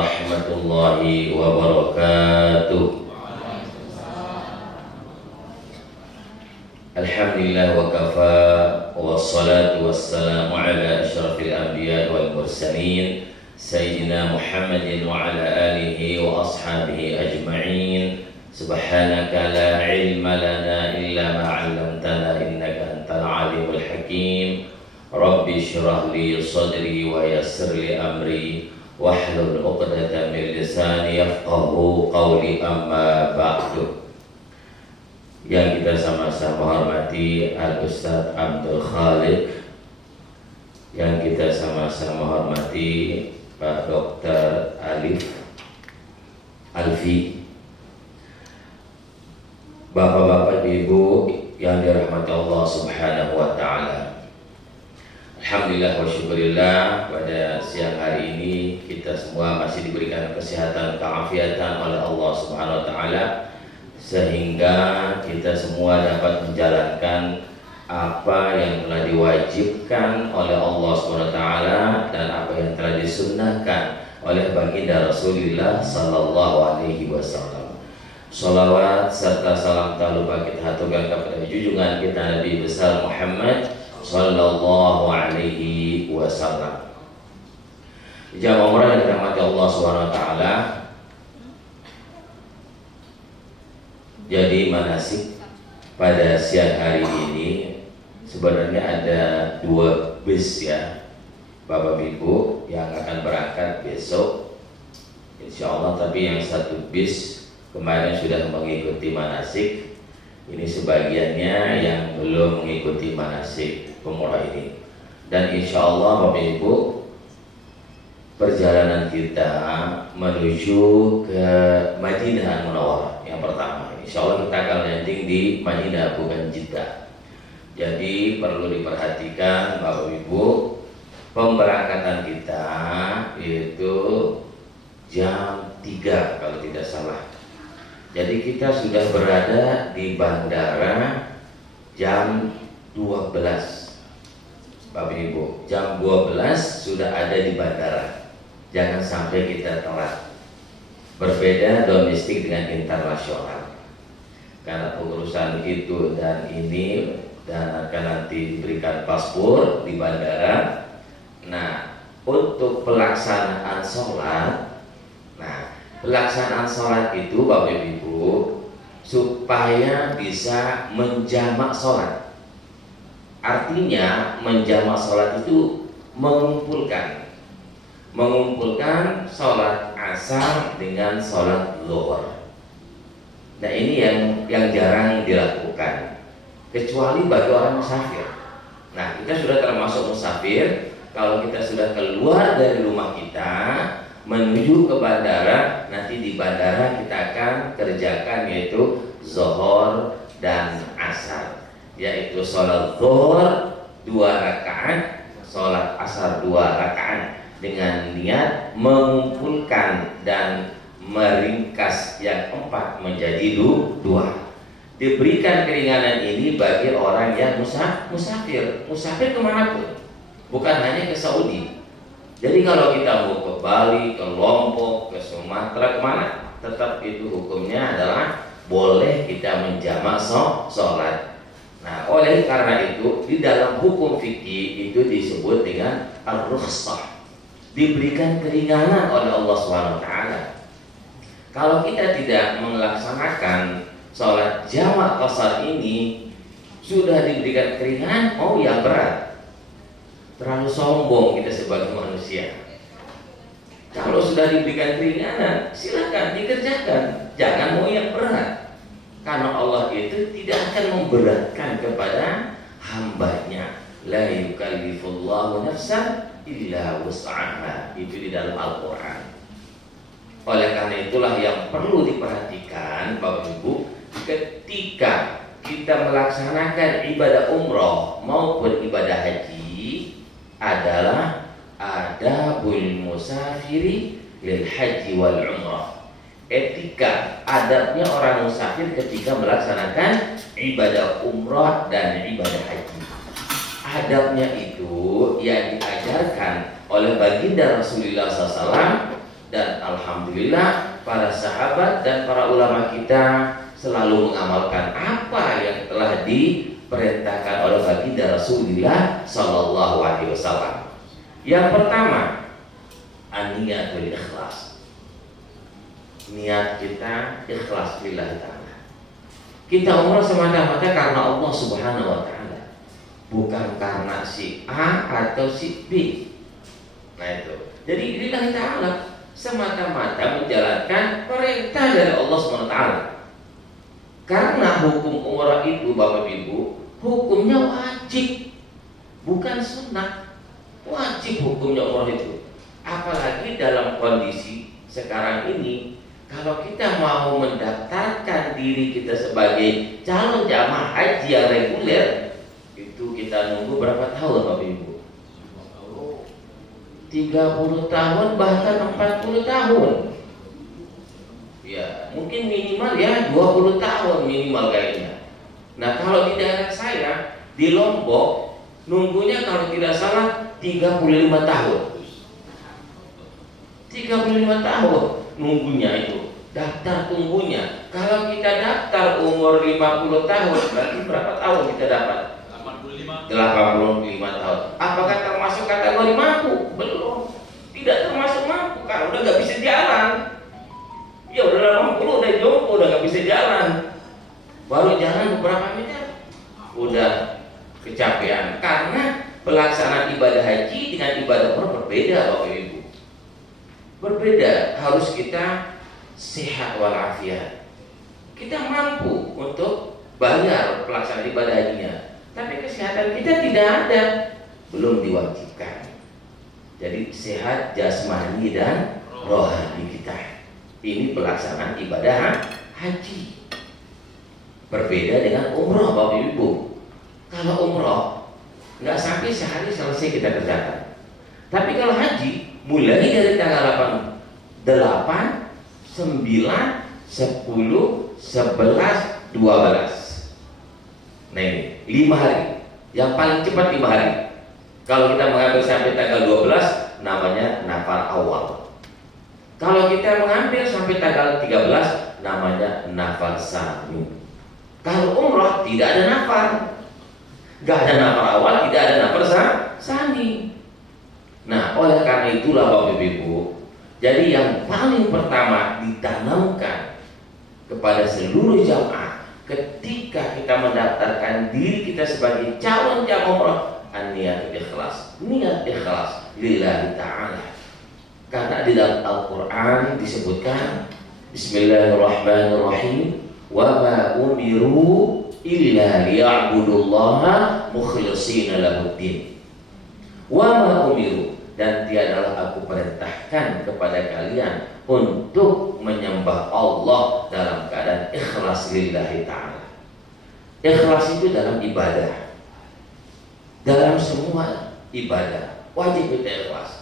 warahmatullahi wabarakatuh. Alhamdulillah wa kafa, wassalatu wassalamu ala asyrafil anbiya wal mursalin Sayyidina Muhammadin wa ala alihi wa ashabihi ajma'in. Subhanaka la ilma lana illa ma 'allamtana innaka antal alimul hakim. Rabbi shrah li sadri wa yassir li amri wahlul 'uqdatam min lisani yafqahu qawli, amma ba'du. Yang kita sama-sama hormati Al-Ustaz Abdul Khaliq, yang kita sama-sama hormati Pak Dr. Alfi, Bapak-bapak, Ibu yang dirahmati Allah Subhanahu wa taala. Alhamdulillah wa syukurillah, pada siang hari ini kita semua masih diberikan kesehatan, keafiatan oleh Allah Subhanahu wa taala, sehingga kita semua dapat menjalankan apa yang telah diwajibkan oleh Allah SWT dan apa yang telah disunnahkan oleh baginda Rasulullah Sallallahu Alaihi Wasallam. Salawat serta salam tak lupa kita haturkan kepada junjungan kita Nabi besar Muhammad Sallallahu Alaihi Wasallam. Jamaah umrah yang dirahmati Allah SWT, jadi manasik pada siang hari ini sebenarnya ada 2 bis ya, Bapak Ibu, yang akan berangkat besok insya Allah. Tapi yang 1 bis kemarin sudah mengikuti manasik, ini sebagiannya yang belum mengikuti manasik umrah ini. Dan insya Allah Bapak Ibu, perjalanan kita menuju ke Madinah Munawwarah yang pertama, insya Allah kita akan landing di Madinah, bukan Jeddah. Jadi perlu diperhatikan Bapak Ibu, pemberangkatan kita itu jam 3 kalau tidak salah. Jadi kita sudah berada di bandara jam 12. Bapak Ibu, jam 12 sudah ada di bandara. Jangan sampai kita telat. Berbeda domestik dengan internasional, karena pengurusan itu dan ini, dan akan nanti diberikan paspor di bandara. Nah, untuk pelaksanaan sholat, pelaksanaan sholat itu Bapak Ibu, supaya bisa menjamak sholat. Artinya menjamak sholat itu mengumpulkan sholat asar dengan sholat zuhur. Nah, ini yang jarang dilakukan, kecuali bagi orang musafir. Nah, kita sudah termasuk musafir. Kalau kita sudah keluar dari rumah kita menuju ke bandara, nanti di bandara kita akan kerjakan yaitu zuhur dan asar, yaitu sholat zuhur 2 rakaat, sholat asar 2 rakaat, dengan niat mengumpulkan dan meringkas yang 4 menjadi 2. Diberikan keringanan ini bagi orang yang musafir kemanapun, bukan hanya ke Saudi. Jadi kalau kita mau ke Bali, ke Lombok, ke Sumatera, kemana, tetap itu hukumnya adalah boleh kita menjamak sholat. Nah, oleh karena itu di dalam hukum fikih itu disebut dengan ar-rukhsah, diberikan keringanan oleh Allah SWT. Kalau kita tidak melaksanakan sholat jamak qasar ini, sudah diberikan keringanan, yang berat. Terlalu sombong kita sebagai manusia. Kalau sudah diberikan keringanan, silakan dikerjakan, jangan mau yang berat. Karena Allah itu tidak akan memberatkan kepada hambanya. La yukallifullahu nafsan illa wus'aha, itu di dalam Al-Quran. Oleh karena itulah yang perlu diperhatikan Bapak Ibu, ketika kita melaksanakan ibadah umroh maupun ibadah haji, adalah adabul musafiri lil haji wal umrah. Etika, adabnya orang musafir ketika melaksanakan ibadah umrah dan ibadah haji. Adabnya itu yang diajarkan oleh baginda Rasulullah SAW, dan alhamdulillah para sahabat dan para ulama kita selalu mengamalkan apa yang telah diperintahkan oleh baginda Rasulullah Sallallahu Alaihi Wasallam. Yang pertama, an-niyatul ikhlas. Niat kita ikhlas lillahi ta'ala. Kita umrah semata-mata karena Allah Subhanahu wa ta'ala, bukan karena si A atau si B. Nah itu. Jadi lillahi ta'ala, semata-mata menjalankan perintah dari Allah Subhanahu wa ta'ala. Karena hukum umrah itu Bapak Ibu, hukumnya wajib, bukan sunnah. Wajib hukumnya umrah itu. Apalagi dalam kondisi sekarang ini, kalau kita mau mendaftarkan diri kita sebagai calon jamaah haji yang reguler, itu kita nunggu berapa tahun Bapak Ibu? 30 tahun bahkan 40 tahun. Ya, mungkin minimal ya 20 tahun minimal kayaknya. Nah, kalau di daerah saya di Lombok nunggunya kalau tidak salah 35 tahun. 35 tahun nunggunya itu, daftar tunggunya. Kalau kita daftar umur 50 tahun, berarti berapa tahun kita dapat? 85 tahun. Apakah termasuk kategori mampu? Belum. Tidak termasuk mampu, karena udah gak bisa jalan. Ya udah 80, udah jompo, udah gak bisa jalan. Baru jalan beberapa meter, udah kecapean. Karena pelaksanaan ibadah haji dengan ibadah umrah berbeda Bapak Ibu. Berbeda, harus kita sehat walafiat. Kita mampu untuk bayar pelaksanaan ibadah hajinya, tapi kesehatan kita tidak ada, belum diwajibkan. Jadi sehat jasmani dan rohani kita. Ini pelaksanaan ibadah haji. Berbeda dengan umroh Bapak Ibu. Kalau umroh nggak sampai sehari selesai kita kerjakan. Tapi kalau haji mulai dari tanggal 8, 9, 10, 11, 12. Nah ini 5 hari. Yang paling cepat 5 hari. Kalau kita mengambil sampai tanggal 12, namanya nafar awal. Kalau kita mengambil sampai tanggal 13, namanya nafar sani. Kalau umrah tidak ada nafar. Gak ada nafar awal, tidak ada nafar sani. Nah, oleh karena itulah Bapak Ibu, jadi yang paling pertama ditanamkan kepada seluruh jamaah ketika kita mendaftarkan diri kita sebagai calon jamaah umrah, an-niyatul ikhlas. Niat ikhlas lillahi ta'ala. Karena di dalam Al-Quran disebutkan Bismillahirrahmanirrahim, wa ma umiru illa liya'budullaha mukhlishina lahuddin. Wa ma umiru, dan tiadalah aku perintahkan kepada kalian untuk menyembah Allah dalam keadaan ikhlas lillahi ta'ala. Ikhlas itu dalam ibadah, dalam semua ibadah wajib kita ikhlas.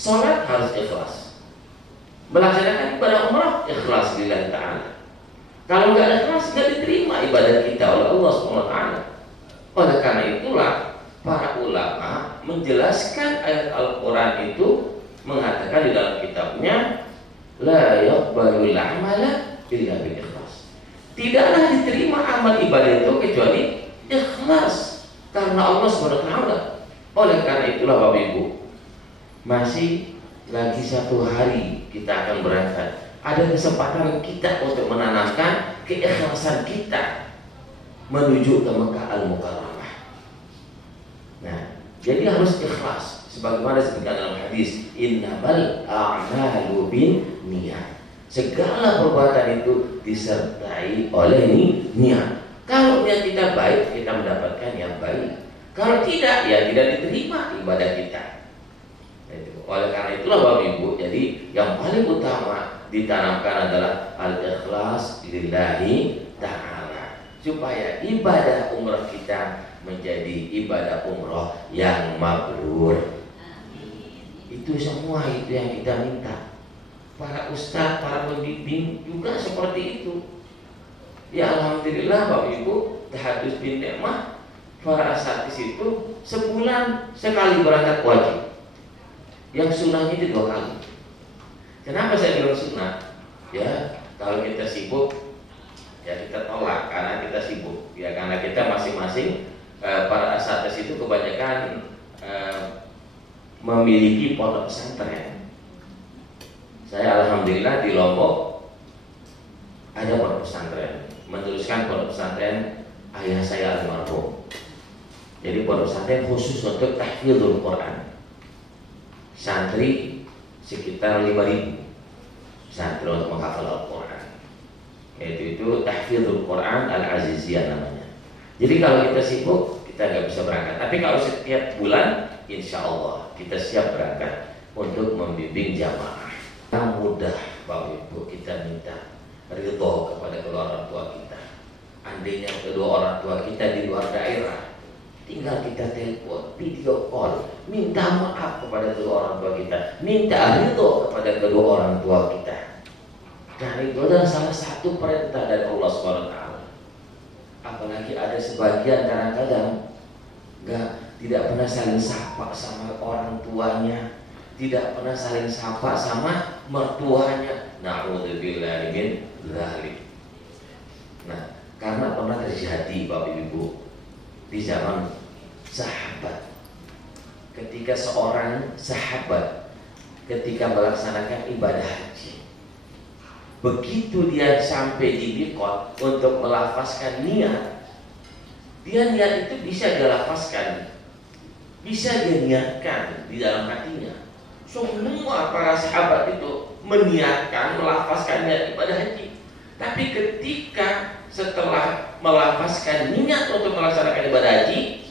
Salat harus ikhlas, melaksanakan ibadah umrah ikhlas lillahi ta'ala. Kalau nggak ikhlas, nggak diterima ibadah kita oleh Allah SWT. Oleh karena itulah para ulama menjelaskan ayat Al-Quran itu, mengatakan di dalam kitabnya, la yaqbalul amala illa bil ikhlas. Tidaklah diterima amal ibadah itu kecuali ikhlas karena Allah SWT. Oleh karena itulah Bapak Ibu, masih lagi 1 hari kita akan berangkat. Ada kesempatan kita untuk menanamkan keikhlasan kita menuju ke Mekah Al-Mukarramah. Nah, jadi harus ikhlas sebagaimana disebutkan dalam hadis, innamal a'malu bin niat. Segala perbuatan itu disertai oleh niat. Kalau niat kita baik, kita mendapatkan yang baik. Kalau tidak, ya tidak diterima ibadah kita. Oleh karena itulah Bapak Ibu, jadi yang paling utama ditanamkan adalah al-ikhlas lillahi ta'ala, supaya ibadah umrah kita menjadi ibadah umrah yang mabrur. Itu semua itu yang kita minta. Para ustadz, para pembimbing juga seperti itu. Ya alhamdulillah Bapak Ibu, tahadus bin nikmah, para asatidz itu sebulan sekali berangkat wajib. Yang sunnahnya itu 2 kali. Kenapa saya bilang sunnah? Ya, kalau kita sibuk, ya kita tolak karena kita sibuk. Ya, karena kita masing-masing para asatidz itu kebanyakan memiliki pondok pesantren. Saya alhamdulillah di Lombok ada pondok pesantren, meneruskan pondok pesantren ayah saya almarhum. Jadi pondok pesantren khusus untuk tahfidzul Quran. Santri sekitar 5.000 santri untuk menghafal Al-Quran. Itu tahfidzul Quran Al-Aziziyah namanya. Jadi kalau kita sibuk, kita nggak bisa berangkat. Tapi kalau setiap bulan, insya Allah kita siap berangkat untuk membimbing jamaah. Yang mudah Bapak Ibu kita minta ridho kepada kedua orang tua kita. Andainya kedua orang tua kita di luar daerah, tinggal kita telepon, video call, minta maaf kepada kedua orang tua kita, minta ridho kepada kedua orang tua kita. Dan itu adalah salah satu perintah dari Allah SWT. Apalagi ada sebagian kadang-kadang tidak pernah saling sapa sama orang tuanya, tidak pernah saling sapa sama mertuanya. Na'udzubillahi min dzalik. Nah, karena pernah terjadi Bapak Ibu di zaman sahabat, ketika seorang sahabat ketika melaksanakan ibadah haji, begitu dia sampai di miqat untuk melafazkan niat, dia niat itu bisa dia lafazkan, bisa dia niatkan di dalam hatinya. Semua para sahabat itu meniatkan, melafazkan niat ibadah haji. Tapi ketika setelah melafazkan niat untuk melaksanakan ibadah haji,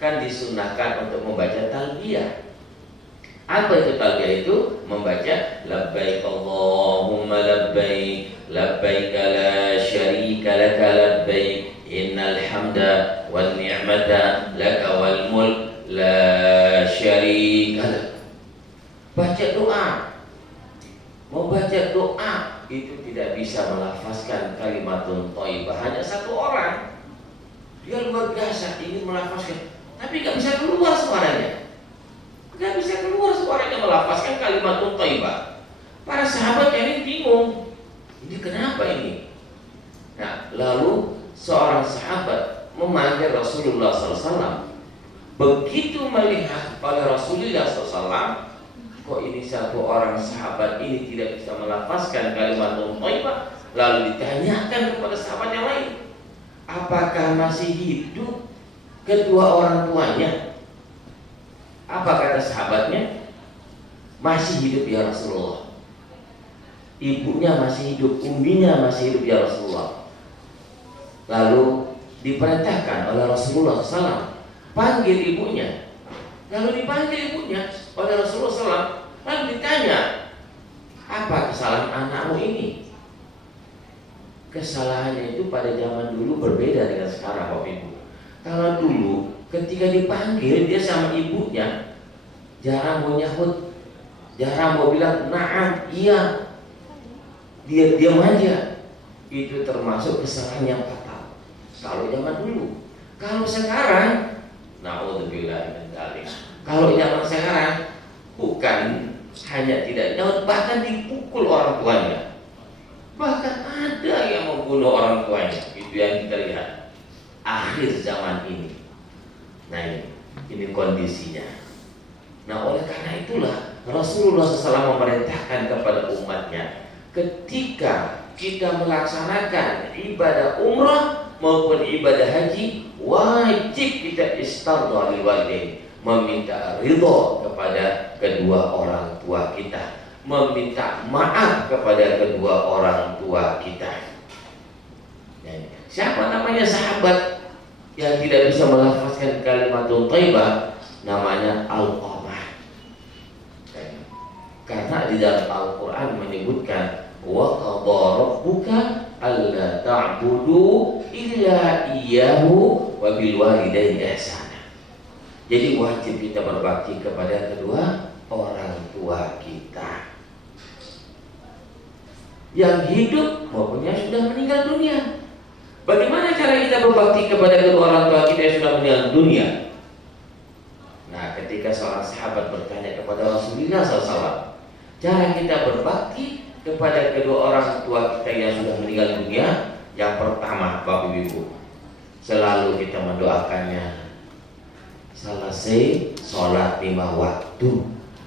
kan disunahkan untuk membaca talbiyah. Apa itu talbiyah itu? Membaca labbaik Allahumma labbaik, labbaik la syarika laka labbaik, innal hamda wan ni'mata laka wal mulk la syarika lak. Baca doa. Membaca doa itu tidak bisa melafazkan kalimatun thayyibah. Hanya satu orang, dia luar biasa ingin melafazkan, tapi nggak bisa keluar suaranya. Nggak bisa keluar suaranya melafazkan kalimatun thayyibah. Para sahabat yang bingung, ini kenapa ini? Nah, lalu seorang sahabat memanggil Rasulullah SAW. Begitu melihat pada Rasulullah SAW, kok ini satu orang sahabat ini tidak bisa melafazkan kalimatun thayyibah, lalu ditanyakan kepada sahabat yang lain, apakah masih hidup kedua orang tuanya? Apa kata sahabatnya? Masih hidup ya Rasulullah. Ibunya masih hidup, umminya masih hidup ya Rasulullah. Lalu diperintahkan oleh Rasulullah SAW, panggil ibunya. Lalu dipanggil ibunya oleh Rasulullah SAW. Lalu ditanya, apa kesalahan anakmu ini? Kesalahannya itu pada zaman dulu berbeda dengan sekarang Bapak Ibu. Kalau dulu ketika dipanggil, dia sama ibunya jarang mau nyahut, jarang mau bilang na'am, iya. Dia diam aja. Itu termasuk kesalahan yang fatal kalau zaman dulu. Kalau sekarang, na'udzubillah min dzalik. Kalau zaman sekarang bukan hanya tidak nyaut, bahkan dipukul orang tuanya. Bahkan ada yang membunuh orang tuanya. Itu yang kita lihat akhir zaman ini. Nah, ini kondisinya. Nah, oleh karena itulah Rasulullah SAW memerintahkan kepada umatnya, ketika kita melaksanakan ibadah umrah maupun ibadah haji, wajib kita istardha lil walidain, meminta ridho kepada kedua orang tua kita, meminta maaf kepada kedua orang tua kita. Siapa namanya sahabat yang tidak bisa melafazkan kalimatun thayyibah? Namanya Alqamah. Karena di dalam Al-Quran menyebutkan wa qadha rabbuka alla ta'budu illa iyyahu wa bil walidayni ihsana. Jadi wajib kita berbakti kepada kedua orang tua kita, yang hidup maupun yang sudah meninggal dunia. Bagaimana cara kita berbakti kepada kedua orang tua kita yang sudah meninggal dunia? Nah, ketika seorang sahabat bertanya kepada Rasulullah SAW, Cara kita berbakti kepada kedua orang tua kita yang sudah meninggal dunia, yang pertama Bapak Ibu, selalu kita mendoakannya selesai sholat 5 waktu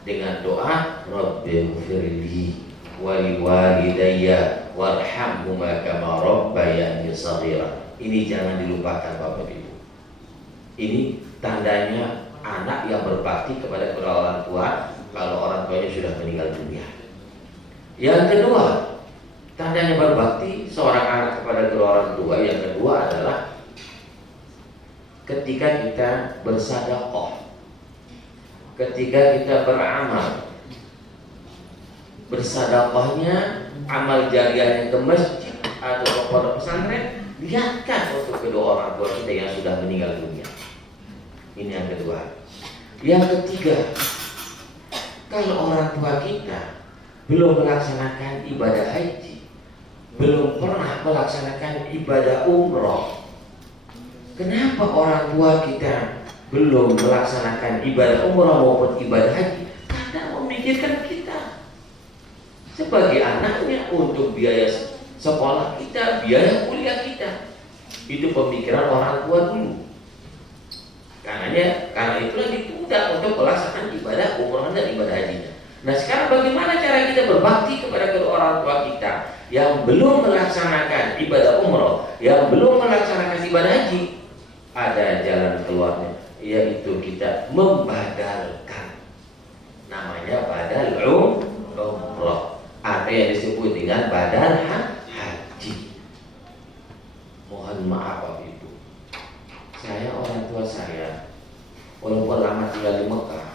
dengan doa Rabbighfirli wa liwalidayya warhamhuma kama rabbayani shaghira. Ini jangan dilupakan Bapak Ibu. Ini tandanya anak yang berbakti kepada kedua orang tua kalau orang tuanya sudah meninggal dunia. Yang kedua, tandanya berbakti seorang anak kepada kedua orang tua, yang kedua adalah ketika kita bersedekah, ketika kita beramal. Bersedekahnya, amal jariahnya ke masjid atau ke pondok pesantren, lihatkan untuk kedua orang tua kita yang sudah meninggal dunia. Ini yang kedua. Yang ketiga, kalau orang tua kita belum melaksanakan ibadah haji, belum pernah melaksanakan ibadah umroh, kenapa orang tua kita belum melaksanakan ibadah umroh maupun ibadah haji? Karena memikirkan kita sebagai anaknya, untuk biaya sekolah kita, biaya kuliah kita. Itu pemikiran orang tua dulu. Karena itulah ditunda untuk pelaksanaan ibadah umroh dan ibadah hajinya. Nah, sekarang bagaimana cara kita berbakti kepada kedua orang tua kita yang belum melaksanakan ibadah umroh, yang belum melaksanakan ibadah haji? Ada jalan keluarnya, yaitu kita membadalkan. Namanya badal umroh, atau yang disebut dengan badal haji. Mohon maaf Bapak Ibu, saya, orang tua saya walaupun lama tinggal di Mekah,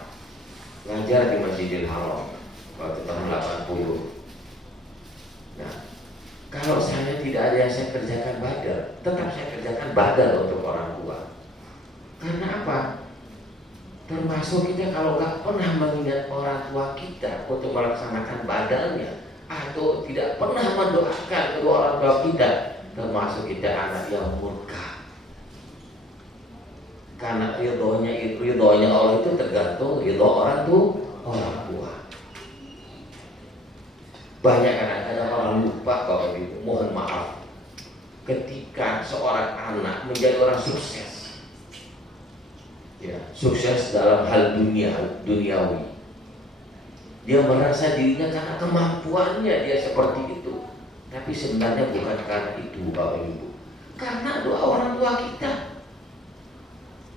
ngajar di Masjidil Haram waktu tahun 80. Nah, kalau saya tidak ada yang saya kerjakan badal, tetap saya kerjakan badal untuk orang tua. Karena apa? Termasuk kita kalau nggak pernah mengingat orang tua kita untuk melaksanakan badalnya, atau tidak pernah mendoakan kedua orang tua kita, termasuk kita anak yang murka. Karena ridhonya Allah itu tergantung ridho orang tua. Banyak kadang-kadang orang lupa kalau itu. Mohon maaf, ketika seorang anak menjadi orang sukses, ya, sukses dalam hal duniawi, dia merasa dirinya karena kemampuannya dia seperti itu. Tapi sebenarnya bukan karena itu Bapak Ibu, karena doa orang tua kita.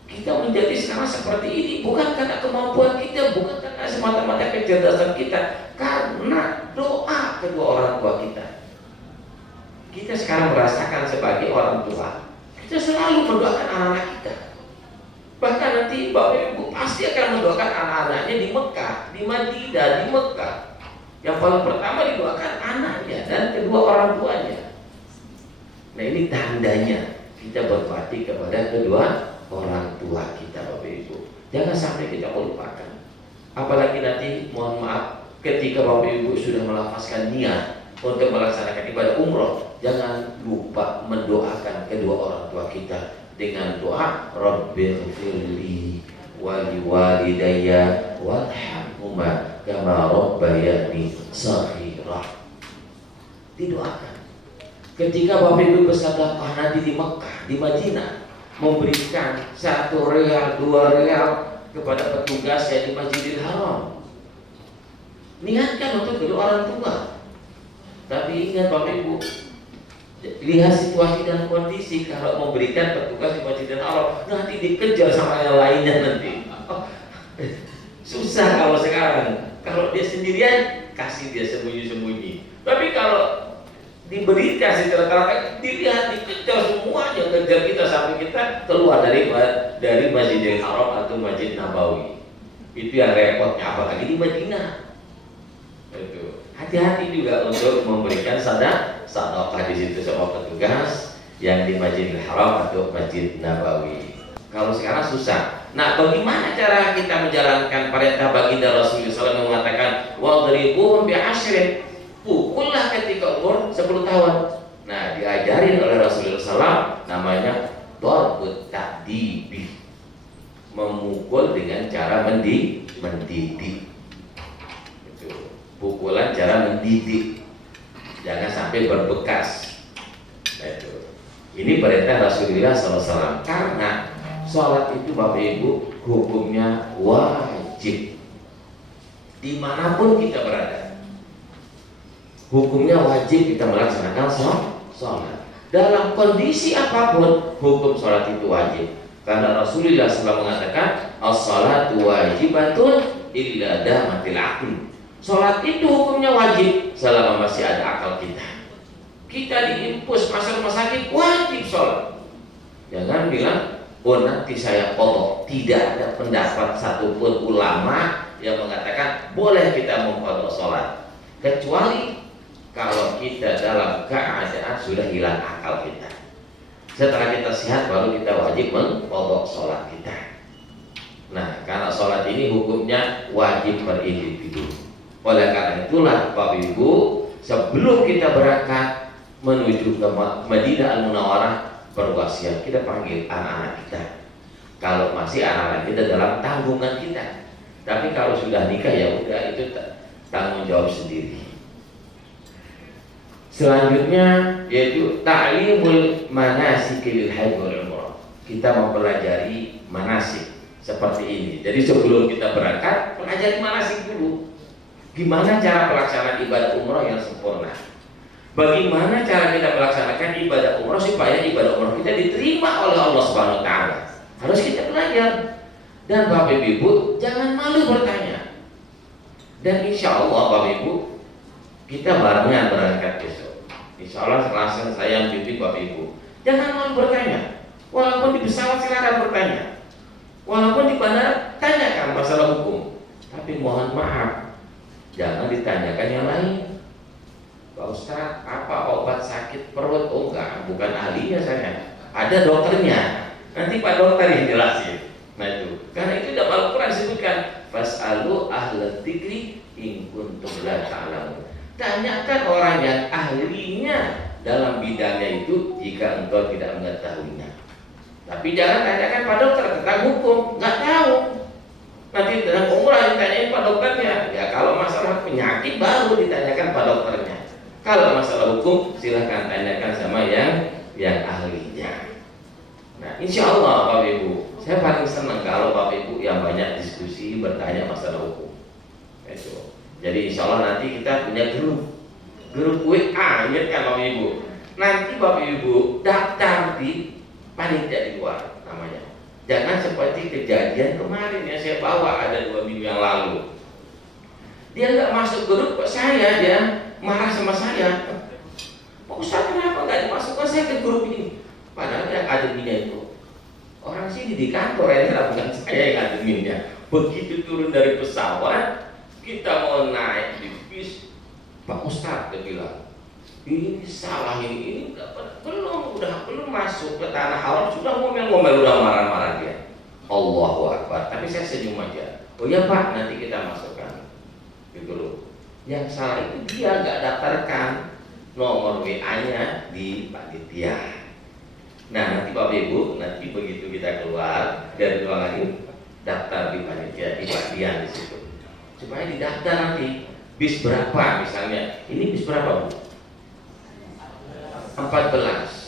Kita menjadi sekarang seperti ini bukan karena kemampuan kita, bukan karena semata-mata kecerdasan kita, karena doa kedua orang tua kita. Kita sekarang merasakan sebagai orang tua, kita selalu mendoakan anak-anak kita. Bahkan nanti Bapak Ibu pasti akan mendoakan anak-anaknya di Mekah, di Madinah, di Mekah. Yang paling pertama didoakan anaknya dan kedua orang tuanya. Nah, ini tandanya kita berbakti kepada kedua orang tua kita Bapak Ibu. Jangan sampai kita melupakan. Apalagi nanti, mohon maaf, ketika Bapak Ibu sudah melafazkan niat untuk melaksanakan ibadah umroh, jangan lupa mendoakan kedua orang tua kita dengan doa Rabbighfirli wa liwalidayya warhamhuma kama rabbayani shaghira. Didoakan. Ketika Bapak Ibu bersedekah nanti di Mekah, di Madinah, memberikan 1 real, 2 real kepada petugas yang di Masjidil Haram, niatkan untuk kedua orang tua. Tapi ingat Bapak Ibu, lihat situasi dan kondisi. Kalau memberikan petugas di Masjidil Haram, nanti dikejar sama yang lainnya nanti. Susah kalau sekarang. Kalau dia sendirian, kasih dia sembunyi-sembunyi. Tapi kalau diberikan secara terang, dilihat, dikejar semuanya, kejar kita sampai kita keluar dari Masjidil Haram atau Masjid Nabawi. Itu yang repotnya, apalagi di Madinah. Itu hati-hati juga untuk memberikan sedekah di situ sama petugas yang di Masjidil Haram atau Masjid Nabawi. Kalau sekarang susah. Nah, bagaimana cara kita menjalankan perintah baginda Rasulullah SAW yang mengatakan wadribuhum bi'ashrin, pukullah ketika umur 10 tahun. Nah, diajarin oleh Rasulullah SAW namanya darbut ta'dibi, memukul dengan cara mendidik. Itu. pukulan cara mendidik, jangan sampai berbekas. Nah, itu. Ini perintah Rasulullah SAW. Karena sholat itu Bapak Ibu hukumnya wajib. Dimanapun kita berada, hukumnya wajib kita melaksanakan sholat. Dalam kondisi apapun, hukum sholat itu wajib. Karena Rasulullah SAW mengatakan, as-sholatu wajibatun illa damatil aql. Sholat itu hukumnya wajib selama masih ada akal kita. Kita diimpus masuk rumah sakit, wajib sholat. Jangan bilang, oh nanti saya qadha. Tidak ada pendapat satupun ulama yang mengatakan boleh kita mengqadha sholat, kecuali kalau kita dalam keadaan sudah hilang akal kita. Setelah kita sehat baru kita wajib mengqadha sholat kita. Nah, karena sholat ini hukumnya wajib per individu. Oleh karena itulah Bapak Ibu, sebelum kita berangkat menuju ke Madinah Al-Munawwarah, berwasiat kita panggil anak-anak kita. Kalau masih anak-anak kita dalam tanggungan kita. Tapi kalau sudah nikah ya udah, itu tanggung jawab sendiri. Selanjutnya yaitu ta'limul manasikil haji wal umrah. Kita mempelajari manasik seperti ini. Jadi sebelum kita berangkat, pelajari manasik dulu. Gimana cara pelaksanaan ibadah umrah yang sempurna? Bagaimana cara kita melaksanakan ibadah umrah supaya ibadah umrah kita diterima oleh Allah Subhanahu wa taala? Harus kita belajar. Dan Bapak Ibu jangan malu bertanya. Dan insya Allah Bapak Ibu kita barengan berangkat besok. Insya Allah langsung saya bimbing Bapak Ibu. Jangan malu bertanya. Walaupun di pesawat silakan bertanya. Walaupun di bandara tanyakan masalah hukum. Tapi mohon maaf, jangan ditanyakan yang lain. Pak Ustaz, apa obat sakit perut? Oh enggak, bukan ahlinya saya. Ada dokternya. Nanti Pak dokter yang jelasin. Nah itu, karena itu dalam Al-Quran disebutkan, fas'alu ahla dzikri in kuntum la ta'lamun. Tanyakan orang yang ahlinya dalam bidangnya itu jika engkau tidak mengetahuinya. Tapi jangan tanyakan Pak dokter tentang hukum, nggak tahu. Nanti dalam umrah ditanyain Pak dokternya. Ya kalau masalah penyakit baru ditanyakan Pak dokternya. Kalau masalah hukum silahkan tanyakan sama yang ahlinya. Nah, insya Allah Bapak Ibu, saya paling senang kalau Bapak Ibu yang banyak diskusi bertanya masalah hukum. Itu. Jadi insya Allah nanti kita punya grup WA, ingat kan Bapak Ibu? Nanti Bapak Ibu daftar di panitia di luar namanya. Jangan seperti kejadian kemarin yang saya bawa ada 2 minggu yang lalu. Dia nggak masuk grup kok dia marah sama saya. Pak Ustaz kenapa nggak dimasukkan saya ke grup ini? Padahal yang adminnya itu orang sini di kantor ya, bukan saya yang adminnya. Begitu turun dari pesawat, kita mau naik di bis, Pak Ustaz dia bilang, ini salah ini belum masuk ke tanah halal sudah ngomel-ngomel, udah marah-marah dia. Allahu Akbar. Tapi saya senyum aja. Oh ya Pak, nanti kita masukkan. Gitu loh. Yang salah itu dia nggak daftarkan nomor WA-nya di panitia. Nah nanti Bapak Ibu, nanti begitu kita keluar dari ruangan ini, daftar di panitia, di bagian di situ. Supaya didaftar nanti bis berapa misalnya. Ini bis berapa Bu? 14.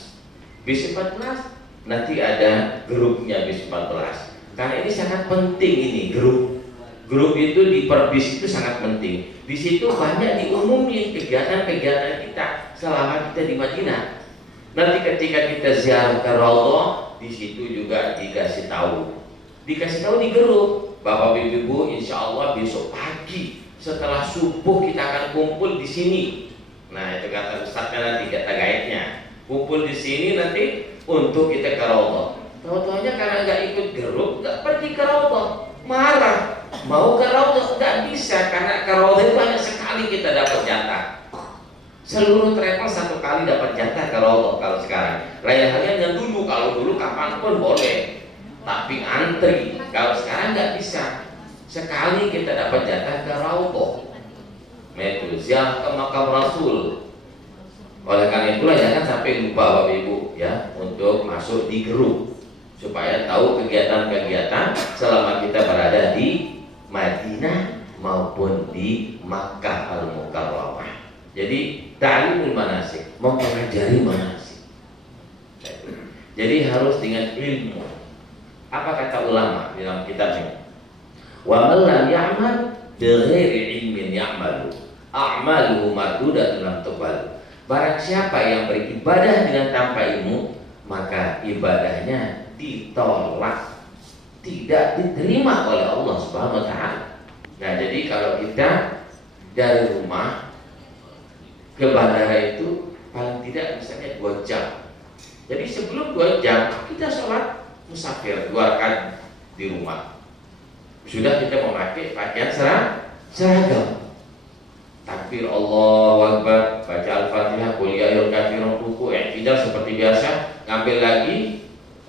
Bis 14 nanti ada grupnya bis 14. Karena ini sangat penting ini grup. Grup itu di per bis itu sangat penting. Di situ banyak diumumin kegiatan-kegiatan kita selama kita di Madinah. Nanti ketika kita ziarah ke Raudhah, di situ juga dikasih tahu. Dikasih tahu di grup. Bapak Ibu, insya Allah besok pagi setelah subuh kita akan kumpul di sini. Nah itu kata Ustaznya nanti, kata gaibnya. Kumpul di sini nanti untuk kita ke Raudhah. Tahu-tahunya karena nggak ikut grup, nggak pergi ke Raudhah, marah. Mau ke Raudhah nggak bisa karena ke Raudhah itu banyak sekali kita dapat jatah. Seluruh travel 1 kali dapat jatah ke Raudhah kalau sekarang. Lain halnya yang dulu, kalau dulu kapanpun boleh, tapi antri. Kalau sekarang nggak bisa. Sekali kita dapat jatah ke Raudhah. Itu ziarah ke makam Rasul. Oleh karena itulah jangan sampai lupa Bapak Ibu ya untuk masuk di grup supaya tahu kegiatan-kegiatan selama kita berada di Madinah maupun di Makkah Al-Mukarramah. Jadi ta'limul manasik, mempelajari manasik. Jadi harus dengan ilmu. Apa kata ulama dalam kitabnya? Wa man lam ya'mal bighairi ilmin ya'malu a'maluhu mardudatun lam tuqbal. Barang siapa yang beribadah dengan tanpa ilmu, maka ibadahnya ditolak, tidak diterima oleh Allah Subhanahu wa taala. Nah, jadi kalau kita dari rumah ke bandara itu paling tidak misalnya 2 jam. Jadi sebelum 2 jam kita sholat musafir 2 rakaat di rumah. Sudah kita memakai pakaian seragam. Takbir Allahu Akbar, baca Al-Fatihah, qul ya ayyuhal kafirun, ruku, i'tidal seperti biasa, ngambil lagi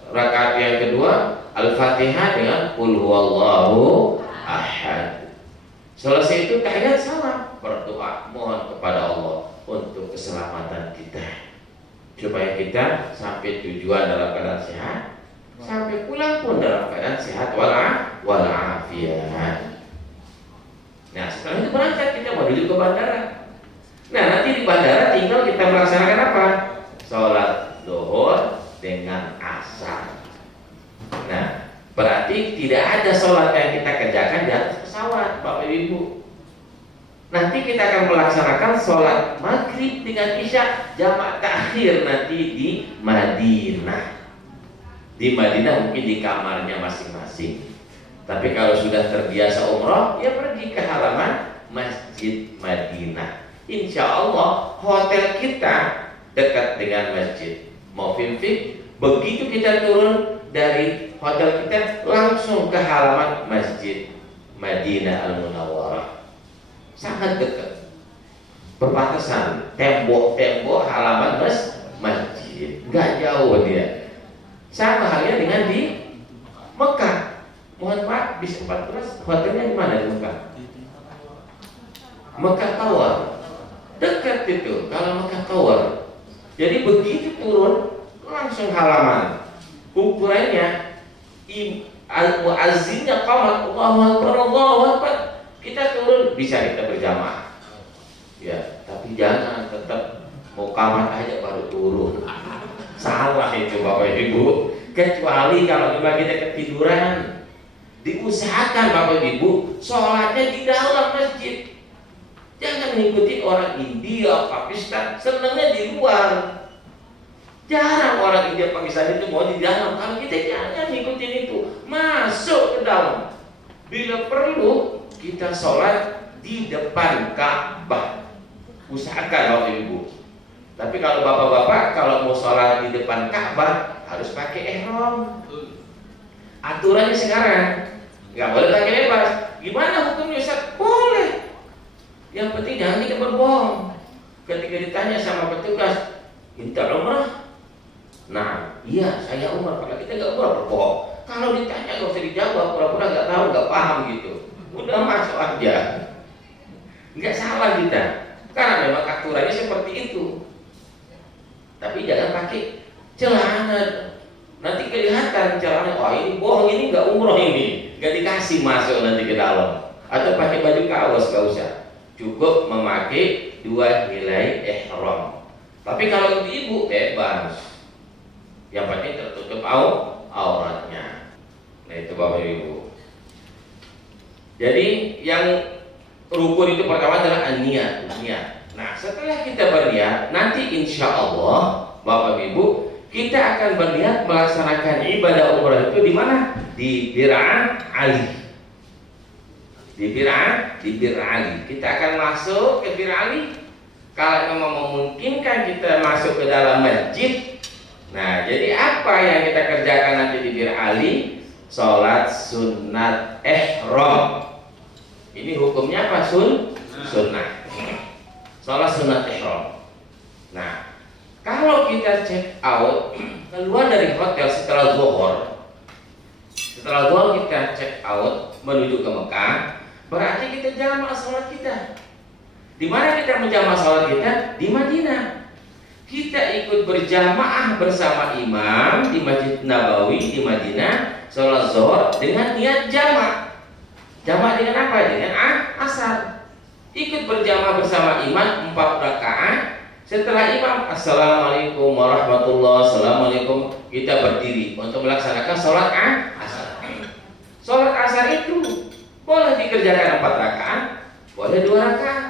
rakaat yang kedua Al-Fatihah dengan qul huwallahu ahad. Selesai itu tahiyat salam, berdoa mohon kepada Allah untuk keselamatan kita, supaya kita sampai tujuan dalam keadaan sehat, sampai pulang pun dalam keadaan sehat walafiat. Nah, setelah itu berangkat kita menuju ke bandara. Nah, nanti di bandara tinggal kita melaksanakan apa? Sholat zuhur dengan asar. Nah, berarti tidak ada sholat yang kita kerjakan di atas pesawat, Bapak Ibu. Nanti kita akan melaksanakan sholat maghrib dengan isya jamak takhir nanti di Madinah. Di Madinah mungkin di kamarnya masing-masing. Tapi kalau sudah terbiasa umroh, ya pergi ke halaman Masjid Madinah. Insya Allah hotel kita dekat dengan masjid. Mau fik, begitu kita turun dari hotel kita langsung ke halaman Masjid Madinah Al-Munawwarah. Sangat dekat, berbatasan tembok-tembok halaman masjid, nggak jauh dia. Sama halnya dengan di Mekah. Mohon maaf, bis 14 hotelnya di mana di Mekah? Mekah Tower, dekat itu. Kalau Mekah Tower, jadi begitu turun langsung halaman. Ukurannya al-muazzinnya qamat Allahu Akbar, Allahu Akbar. Kita turun bisa kita berjamaah. Ya, tapi jangan tetap mau qamat aja baru turun. Salah itu Bapak Ibu. Kecuali kalau memang kita ketiduran, diusahakan Bapak Ibu sholatnya di dalam masjid. Jangan mengikuti orang India, Pakistan, senangnya di luar. Jarang orang India, Pakistan itu mau di dalam. Kalau kita jangan ikutin itu, masuk ke dalam. Bila perlu kita sholat di depan Ka'bah. Usahakan Bapak Ibu. Tapi kalau bapak-bapak kalau mau sholat di depan Ka'bah harus pakai ihram. Aturannya sekarang nggak boleh pakai bebas. Gimana hukumnya Ustaz? Boleh. Yang penting jangan kita berbohong. Ketika ditanya sama petugas, minta umrah? Nah, iya saya umrah. Kalau kita nggak umrah berbohong. Kalau ditanya nggak usah dijawab, pura-pura nggak tahu, nggak paham gitu. Udah masuk aja. Nggak salah kita. Karena memang aturannya seperti itu. Tapi jangan pakai celana. Nanti kelihatan celana, wah ini bohong, ini nggak umroh, ini nggak dikasih masuk nanti ke dalam. Atau pakai baju kaos, nggak usah. Cukup memakai 2 helai ihram. Tapi kalau ibu bebas. Yang penting tertutup auratnya. Nah itu Bapak Ibu. Jadi yang rukun itu pertama adalah niat. Nah setelah kita berniat, nanti insya Allah Bapak Ibu kita akan berniat melaksanakan ibadah umrah itu di mana? Di Bir Ali. Di Bir Ali. Kita akan masuk ke Bir Ali. Kalau memang memungkinkan kita masuk ke dalam masjid. Nah, jadi apa yang kita kerjakan nanti di Bir Ali? Sholat sunat ihram. Ini hukumnya apa? Sunnah. Sholat sunat ihram. Nah, kalau kita check out keluar dari hotel setelah zuhur kita check out menuju ke Mekah, berarti kita jamak sholat kita. Di mana kita menjamak sholat kita? Di Madinah. Kita ikut berjamaah bersama imam di Masjid Nabawi di Madinah, sholat zuhur dengan niat jamak. Jamak dengan apa? Dengan asar. Ikut berjamaah bersama imam 4 rakaat. Setelah imam assalamualaikum warahmatullahi wabarakatuh, assalamualaikum, kita berdiri untuk melaksanakan sholat asar. Sholat asar itu boleh dikerjakan 4 rakaat, boleh 2 rakaat.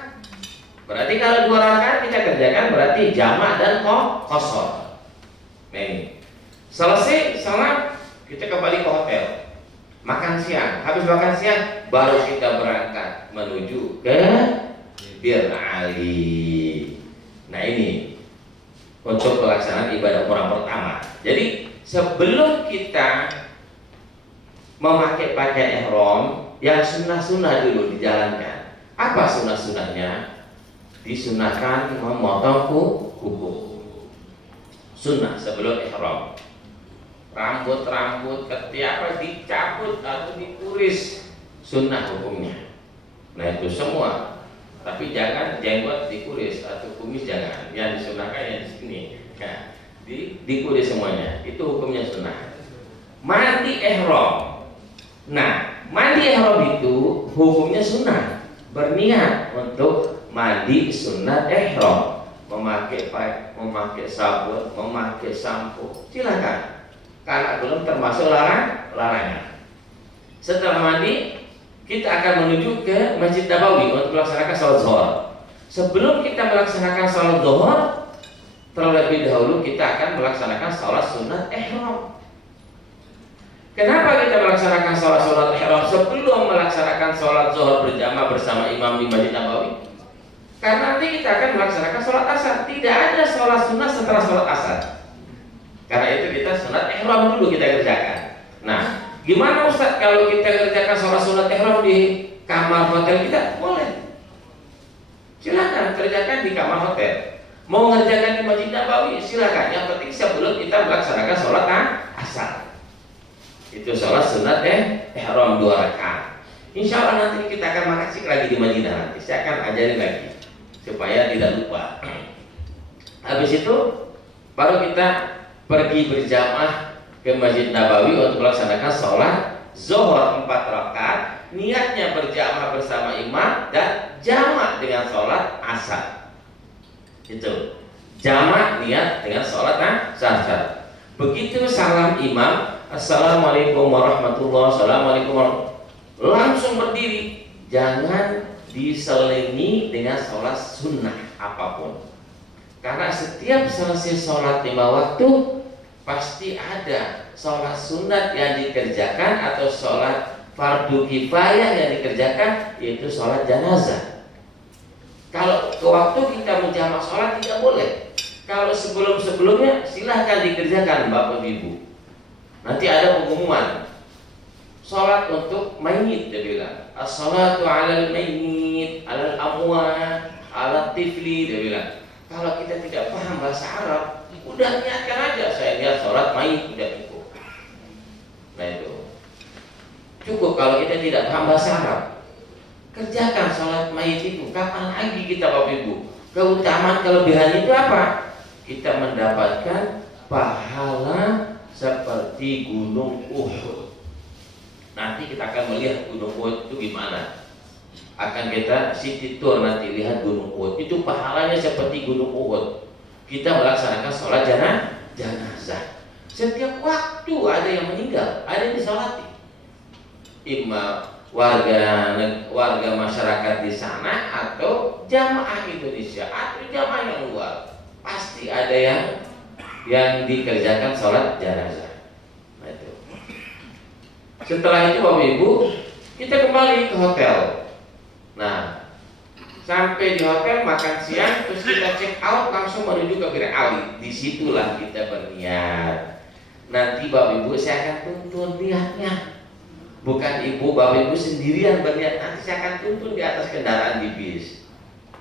Berarti kalau 2 rakaat kita kerjakan berarti jamak dan qasar. Nah ini. Selesai sholat kita kembali ke hotel. Makan siang. Habis makan siang baru kita berangkat menuju ke Bir Ali. Nah ini untuk pelaksanaan ibadah umrah pertama. Jadi sebelum kita memakai pakaian ihram, yang sunnah-sunnah dulu dijalankan. Apa sunnah-sunnahnya? Disunahkan memotong kuku. Sunnah sebelum ihram. Rambut ketiak dicabut atau dikuris, sunnah hukumnya. Nah itu semua. Tapi jangan jenggot dikuris atau kumis jangan. Yang disunahkan yang di sini. Nah, dikuris semuanya. Itu hukumnya sunnah. Mandi ihram. Nah, mandi ihram itu hukumnya sunnah. Berniat untuk mandi sunat ihram, memakai sabun, memakai sampo, silakan. Karena belum termasuk larangan. Setelah mandi, kita akan menuju ke Masjid Nabawi untuk melaksanakan sholat zuhur. Sebelum kita melaksanakan sholat zuhur, terlebih dahulu kita akan melaksanakan sholat sunat ihram. Kenapa kita melaksanakan sholat ihram sebelum melaksanakan sholat zuhur berjamaah bersama imam di Masjid Nabawi? Karena nanti kita akan melaksanakan sholat asar. Tidak ada sholat sunnah setelah sholat asar. Karena itu kita sunat ihram dulu kita kerjakan. Nah, gimana Ustaz kalau kita kerjakan sholat sunat ihram di kamar hotel kita? Boleh. Silakan kerjakan di kamar hotel. Mau ngerjakan di Masjid Nabawi? Silakan. Yang penting sebelum kita melaksanakan sholat asar. Itu sholat sunat ihram 2 rakaat. Insya Allah nanti kita akan makasih lagi di Madinah nanti. Saya akan ajarin lagi supaya tidak lupa. Habis itu baru kita pergi berjamaah ke Masjid Nabawi untuk melaksanakan sholat zuhur 4 rakaat. Niatnya berjamaah bersama imam dan jamak dengan sholat asar. Itu jamak niat dengan sholat asar. Begitu salam imam, assalamualaikum warahmatullahi wabarakatuh, assalamualaikum warahmatullahi, langsung berdiri. Jangan diselingi dengan sholat sunnah apapun. Karena setiap selesai sholat 5 waktu pasti ada sholat sunat yang dikerjakan atau sholat fardu kifayah yang dikerjakan, yaitu sholat jenazah. Kalau ke waktu kita menjamak sholat tidak boleh. Kalau sebelumnya silahkan dikerjakan Bapak Ibu. Nanti ada pengumuman sholat untuk mayit, dia bilang as-salatu alal mayit, alal amwat, alal tifli, dia bilang. Kalau kita tidak paham bahasa Arab, udah niatkan aja, saya niat sholat mayit, udah cukup. Nah itu cukup. Kalau kita tidak paham bahasa Arab, kerjakan sholat mayit itu. Kapan lagi kita Bapak Ibu? Keutamaan kelebihan itu apa? Kita mendapatkan pahala seperti gunung Uhud. Nanti kita akan melihat gunung Uhud itu gimana. Akan kita city tour nanti lihat gunung Uhud. Itu pahalanya seperti gunung Uhud. Kita melaksanakan sholat jenazah. Setiap waktu ada yang meninggal, ada yang disolati. Imam warga masyarakat di sana atau jamaah Indonesia atau jamaah yang luar, pasti ada yang dikerjakan sholat jenazah. Nah itu. Setelah itu Bapak Ibu, kita kembali ke hotel. Nah, sampai di hotel makan siang, terus kita check out langsung menuju ke Bir Ali. Disitulah kita berniat. Nanti Bapak Ibu saya akan tuntun niatnya. Bukan Ibu Bapak Ibu sendirian berniat. Nanti saya akan tuntun di atas kendaraan di bis.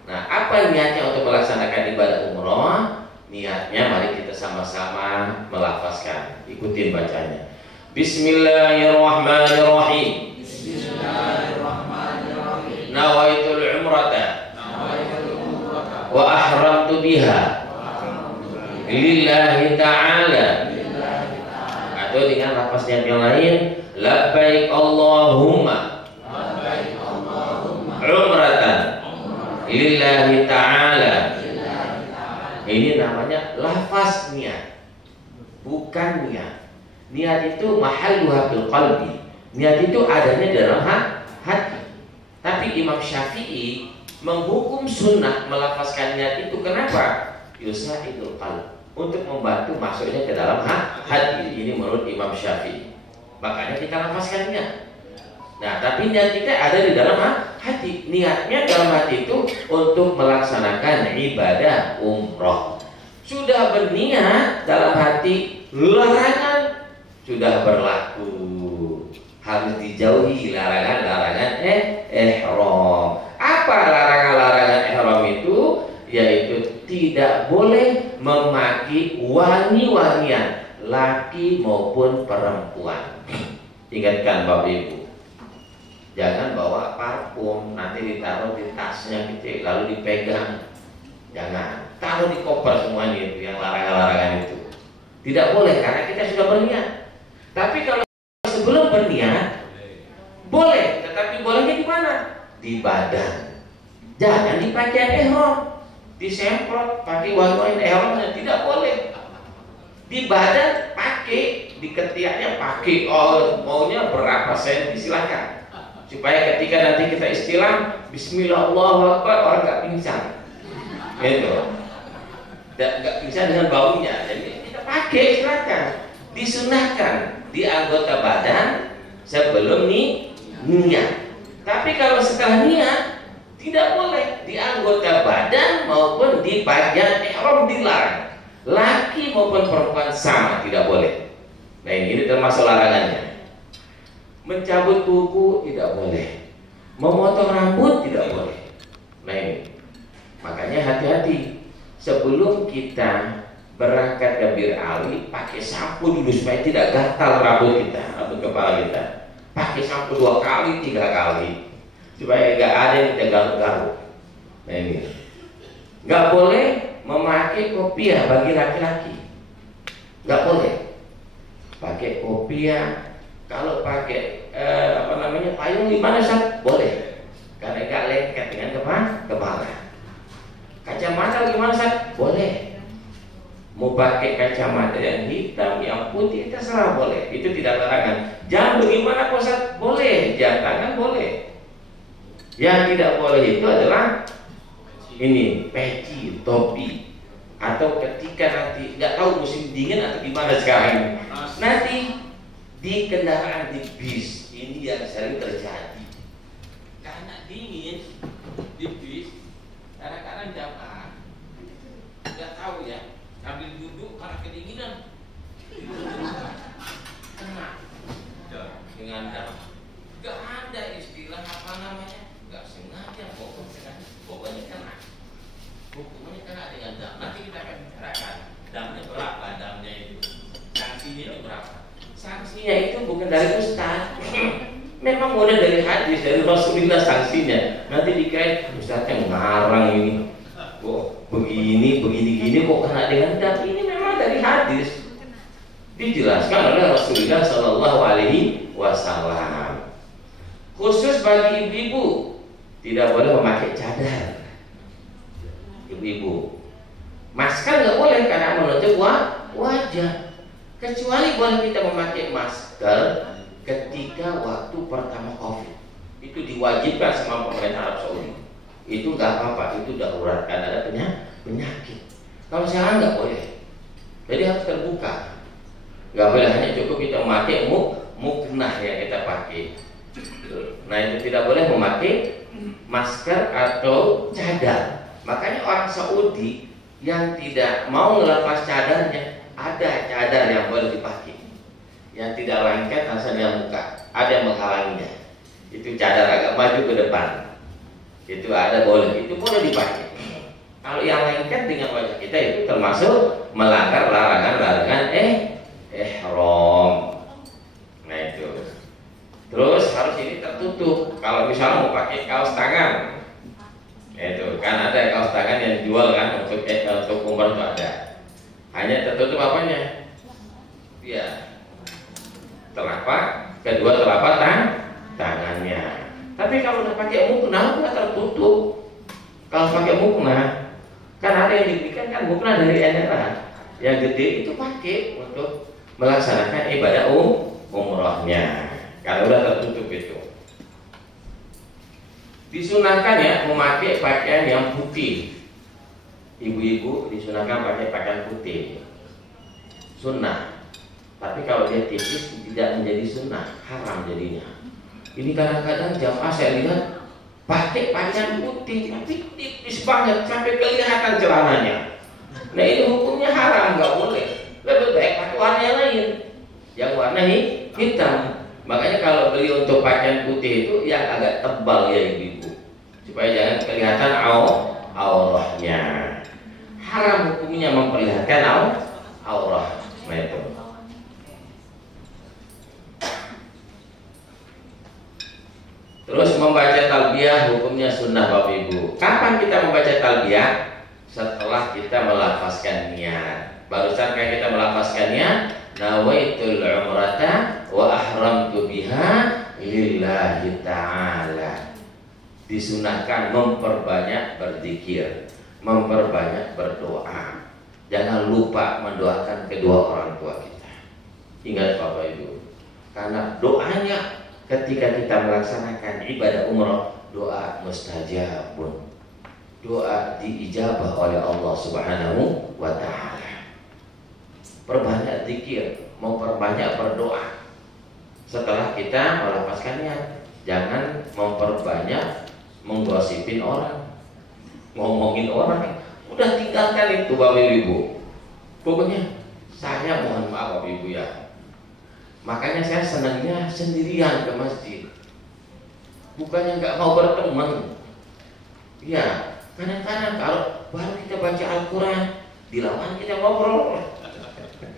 Nah, apa niatnya untuk melaksanakan ibadah umroh? Niatnya mari kita sama-sama melafazkan. Ikutin bacanya. Bismillahirrahmanirrahim. Bismillahirrahmanirrahim. Nawaitul umrata wa ahramtu biha lillahi ta'ala. Atau dengan lafaz yang lain, labbaik Allahumma lillahi ta'ala. Ini namanya lafaz niat, bukan niat. Niat itu mahalluha bil qalbi. Niat itu adanya dalam hati. Tapi Imam Syafi'i menghukum sunnah melafazkan niat itu. Kenapa? Yusa'idul qalb, untuk membantu masuknya ke dalam hati. Ini menurut Imam Syafi'i. Makanya kita lafazkan niat. Nah, tapi niat kita ada di dalam hati. Niatnya dalam hati itu untuk melaksanakan ibadah umroh. Sudah berniat dalam hati, larangan sudah berlaku. Harus dijauhi larangan-larangan ihram. Apa larangan-larangan ihram itu? Yaitu tidak boleh memaki wangi-wangian, laki maupun perempuan. Ingatkan Bapak Ibu, jangan bawa parfum nanti ditaruh di tasnya gitu, lalu dipegang. Jangan taruh di koper semuanya itu, yang larangan-larangan itu. Tidak boleh karena kita sudah berniat. Tapi kalau sebelum berniat boleh, tetapi bolehnya di mana? Di badan. Jangan di pakaian ihram, disemprot pakai wangi-wangi ihramnya, tidak boleh. Di badan pakai, di ketiaknya pakai, maunya berapa senti silakan. Supaya ketika nanti kita istilam bismillah Allahu akbar, orang nggak pingsan. Gitu. Nggak pingsan dengan baunya. Jadi kita pakai silakan. Disunahkan di anggota badan sebelum niat. Tapi kalau setelah niat tidak boleh di anggota badan maupun di bagian ihram, dilarang. Laki maupun perempuan sama tidak boleh. Nah, ini termasuk larangannya. Mencabut kuku tidak boleh, memotong rambut tidak boleh. Nah, ini makanya hati-hati sebelum kita berangkat ke Bir Ali, pakai sampo dulu supaya tidak gatal rambut kita, rambut kepala kita. Pakai sampo 2 kali, 3 kali supaya nggak ada yang kita garuk-garuk. Nah, ini nggak boleh memakai kopiah bagi laki-laki, nggak boleh pakai kopiah. Kalau pakai payung gimana Ustaz? Boleh, karena nggak lengket dengan kepala. Kacamata gimana Ustaz? Boleh. Mau pakai kacamata yang hitam, yang putih, terserah, boleh. Itu tidak larangan. Jam bagaimana Ustaz? Boleh. Jam tangan boleh. Yang tidak boleh itu adalah ini peci, topi, atau ketika nanti nggak tahu musim dingin atau gimana sekarang ini, nanti di kendaraan, di bis, ini yang sering terjadi karena dingin di bis. Kadang-kadang jamaah nggak tahu ya, sambil duduk karena kedinginan kena dengan nggak ada istilah apa namanya, nggak sengaja, pokoknya kena. Hukumnya kena dengan dam. Nanti kita akan bicarakan damnya berapa, damnya itu, sanksinya itu berapa. Sanksinya itu bukan dari Ustaz, memang mulai dari hadis dari Rasulullah sanksinya. Nanti dikait Ustaz yang ngarang ini, kok begini gini kok kena dengan dam. Ini memang dari hadis, dijelaskan oleh Rasulullah Shallallahu Alaihi Wasallam. Khusus bagi ibu-ibu tidak boleh memakai cadar. Ibu-ibu, masker nggak boleh karena menutup wajah. Kecuali boleh kita memakai masker ketika waktu pertama COVID. Itu diwajibkan sama pemerintah Arab Saudi. Itu nggak apa-apa, itu darurat karena ada penyakit. Kalau sekarang nggak boleh, jadi harus terbuka. Nggak boleh hanya cukup kita memakai muknah yang kita pakai. Nah, itu tidak boleh memakai masker atau cadar. Makanya orang Saudi yang tidak mau melepas cadarnya, ada cadar yang boleh dipakai, yang tidak lengket hasilnya muka, ada yang menghalanginya. Itu cadar agak maju ke depan, itu ada, boleh, itu boleh dipakai. Kalau yang lengket dengan wajah kita itu termasuk melanggar larangan-larangan ihram. Nah, itu. Terus harus ini tertutup. Kalau misalnya mau pakai kaos tangan, itu kan ada kaos tangan yang dijual kan untuk umroh itu ada. Hanya tertutup apanya? Ya, telapak, kedua telapak tangannya. Tapi kalau udah pakai mukna nggak tertutup. Kalau pakai mukna, kan ada yang diberikan kan mukna dari Emirates, yang gede itu pakai untuk melaksanakan ibadah umrohnya. Kalau udah tertutup itu, disunahkan ya memakai pakaian yang putih. Ibu-ibu disunahkan pakai pakaian putih, sunnah. Tapi kalau dia tipis tidak menjadi sunnah, haram jadinya. Ini kadang-kadang jamaah saya lihat pakai pakaian putih tapi tipis banget sampai kelihatan celananya. Nah ini hukumnya haram, nggak boleh. Lebih baik pakai warna yang lain, yang warna hitam. Makanya kalau beli untuk pakaian putih itu yang agak tebal ya ibu-ibu, supaya jangan kelihatan aurahnya. Haram hukumnya memperlihatkan aurah. Nah itu. Terus membaca talbiyah hukumnya sunnah Bapak Ibu. Kapan kita membaca talbiyah? Setelah kita melafazkan niat. Barusan kayak kita melafazkan niat, nawaitul umrata wa ahramtu biha lillahi ta'ala. Disunahkan memperbanyak berzikir, memperbanyak berdoa. Jangan lupa mendoakan kedua orang tua kita. Ingat Bapak Ibu, karena doanya ketika kita melaksanakan ibadah umrah, doa mustajabun, doa diijabah oleh Allah Subhanahu wa ta'ala. Perbanyak zikir, memperbanyak berdoa setelah kita melafazkan niat. Jangan memperbanyak menggosipin orang, ngomongin orang. Udah tinggalkan itu Bapak Ibu. Pokoknya saya mohon maaf Bapak Ibu ya, makanya saya senangnya sendirian ke masjid, bukannya nggak mau berteman. Ya, kadang-kadang kalau baru kita baca Al-Quran, di lawan kita ngobrol.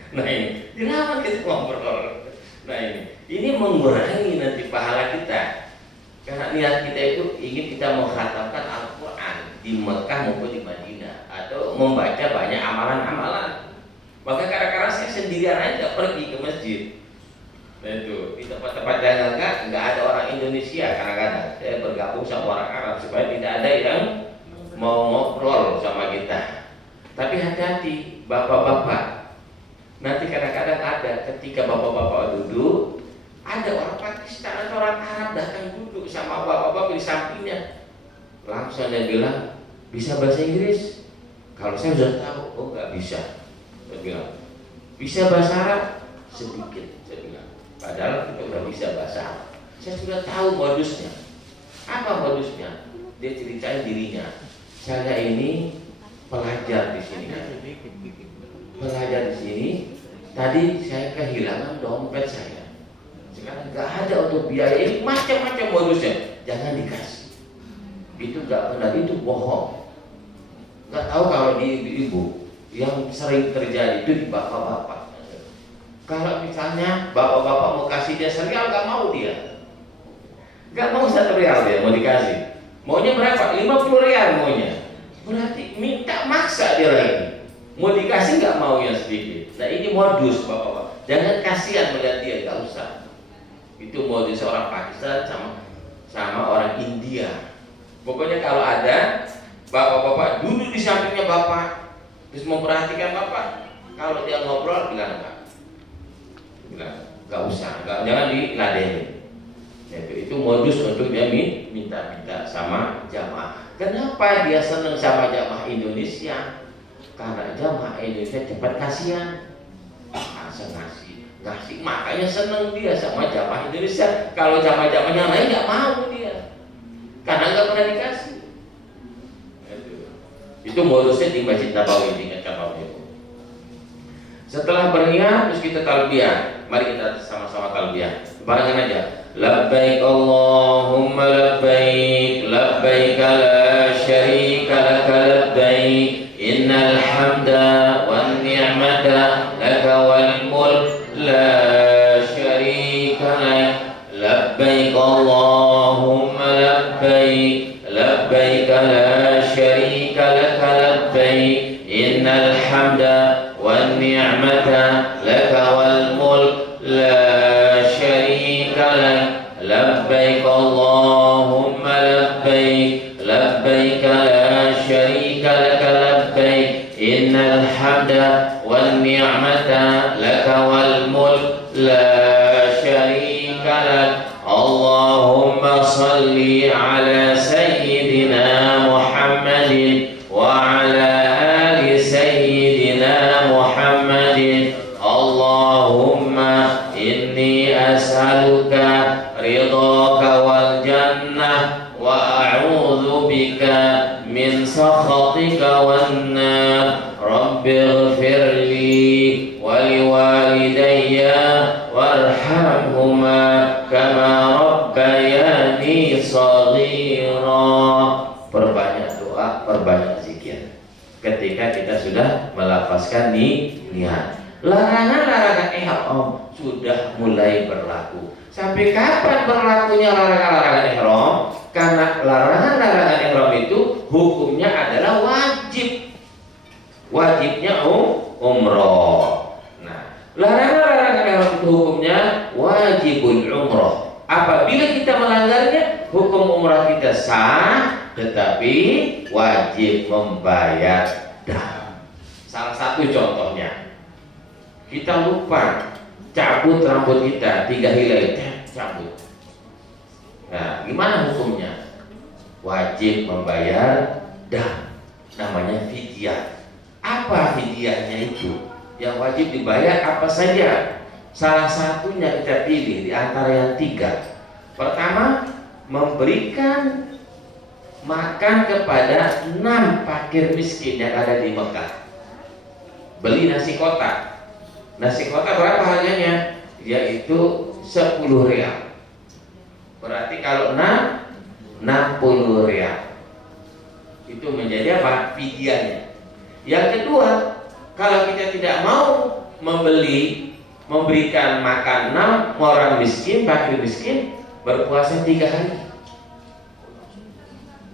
Nah ini, di lawan kita ngobrol. Nah ini mengurangi nanti pahala kita. Karena niat kita itu ingin kita mengkhatamkan Al-Quran di Mekah maupun di Madinah, atau membaca banyak amalan-amalan. Maka kadang-kadang saya sendirian aja pergi ke masjid. Nah itu, di tempat-tempat yang nggak ada orang Indonesia, kadang-kadang saya bergabung sama orang Arab supaya tidak ada yang mau ngobrol sama kita. Tapi hati-hati bapak-bapak, nanti kadang-kadang ada ketika bapak-bapak duduk, ada orang Pakistan atau orang Arab datang duduk sama bapak-bapak di sampingnya. Langsung dia bilang, bisa bahasa Inggris? Kalau saya sudah tahu, oh nggak bisa. Saya bilang, bisa bahasa Arab? Sedikit, saya bilang. Padahal kita udah bisa bahasa Arab. Saya sudah tahu modusnya. Apa modusnya? Dia ceritain dirinya. Saya ini pelajar di sini. Pelajar di sini. Tadi saya kehilangan dompet saya. Sekarang nggak ada untuk biaya. Ini macam-macam modusnya. Jangan dikasih. Itu nggak benar. Itu bohong. Nggak tahu kalau di ibu yang sering terjadi itu di bapak-bapak. Kalau misalnya bapak-bapak mau kasih dia serial, gak mau dia. Gak mau 1 rial dia mau dikasih. Maunya berapa? 50 rial maunya. Berarti minta maksa dia lagi. Mau dikasih gak mau yang sedikit. Nah ini modus bapak-bapak. Jangan kasihan melihat dia, gak usah. Itu modus orang Pakistan sama orang India. Pokoknya kalau ada bapak-bapak duduk di sampingnya bapak, terus memperhatikan bapak, kalau dia ngobrol bilang enggak. Gak usah, jangan diladeni. Itu modus untuk dia minta-minta sama jamaah. Kenapa dia senang sama jamaah Indonesia? Karena jamaah Indonesia cepat kasihan, langsung ngasih, makanya senang dia sama jamaah Indonesia. Kalau jamaah-jamaah yang lain nggak mau dia, karena nggak pernah dikasih. Itu modusnya di Masjid Nabawi, diingatkan Bapak Ibu. Setelah berniat terus kita talbiyah. Mari kita sama-sama talbiyah. Barengan aja. Labbaik Allahumma labbaik, labbaik la syarika laka labbaik, innal hamda wan ni'mata laka wal mulk la syarika lak. Labbaik Allahumma labbaik, labbaik la syarika laka labbaik, innal hamda wan ni'mata laka wal mulk la syarika lak. Labbaik Allahumma labbaik, labbaik la hamda wan ni'mata laka wal mulk la syarika lak. Allahumma salli ala sayyidina Muhammadin wa ala ali sayyidina Muhammadin. Allahumma inni as'aluka ridhaka wal jannah wa a'udzu bika min sakhatika wan nar. Rabbighfirli wa liwalidayya warhamhuma kama rabbayani shaghira. Perbanyak doa, perbanyak zikir ketika kita sudah melafazkan niat. Larangan-larangan ihram sudah mulai berlaku. Sampai kapan berlakunya larangan-larangan ihram? Karena larangan-larangan ihram itu hukumnya adalah wajib. Wajibnya umroh. Nah, larangan-larangan ihram itu hukumnya wajibul umroh. Apabila kita melanggarnya, hukum umrah kita sah, tetapi wajib membayar dam. Salah satu contohnya, kita lupa cabut rambut kita 3 helai, cabut. Nah, gimana hukumnya? Wajib membayar dam, namanya fidyah. Apa fidyahnya itu? Yang wajib dibayar apa saja? Salah satunya kita pilih di antara yang 3. Pertama, memberikan makan kepada 6 fakir miskin yang ada di Mekah. Beli nasi kotak. Nasi kotak berapa harganya? Yaitu 10 rial. Berarti kalau 6, 60 rial. Itu menjadi apa? Fidyahnya. Yang kedua, kalau kita tidak mau memberikan makan 6 orang miskin, fakir miskin, berpuasa 3 hari.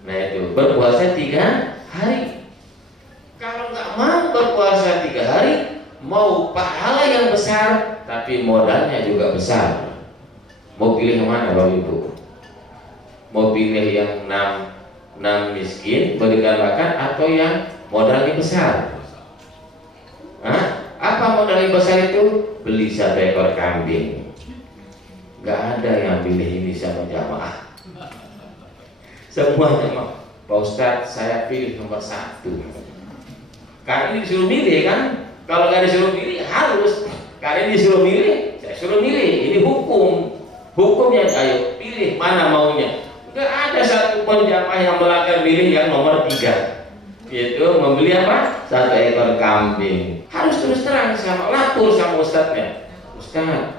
Nah itu, berpuasa 3 hari. Kalau nggak mau berpuasa 3 hari, mau pahala yang besar, tapi modalnya juga besar. Mau pilih yang mana Bapak Ibu? Mau pilih yang 6 miskin berikan makan atau yang modalnya besar? Hah? Apa modalnya besar itu? Beli 1 ekor kambing. Gak ada yang pilih ini sama jamaah. Semuanya mah, Pak Ustadz saya pilih nomor 1. Karena ini disuruh milih kan? Kalau nggak disuruh milih harus. Karena ini disuruh milih, saya suruh milih. Ini hukum. Hukumnya ayo pilih mana maunya. Nggak ada satupun jamaah yang melanggar milih yang nomor 3. Yaitu membeli apa? 1 ekor kambing. Harus terus terang sama lapor sama ustadznya. Ustadz,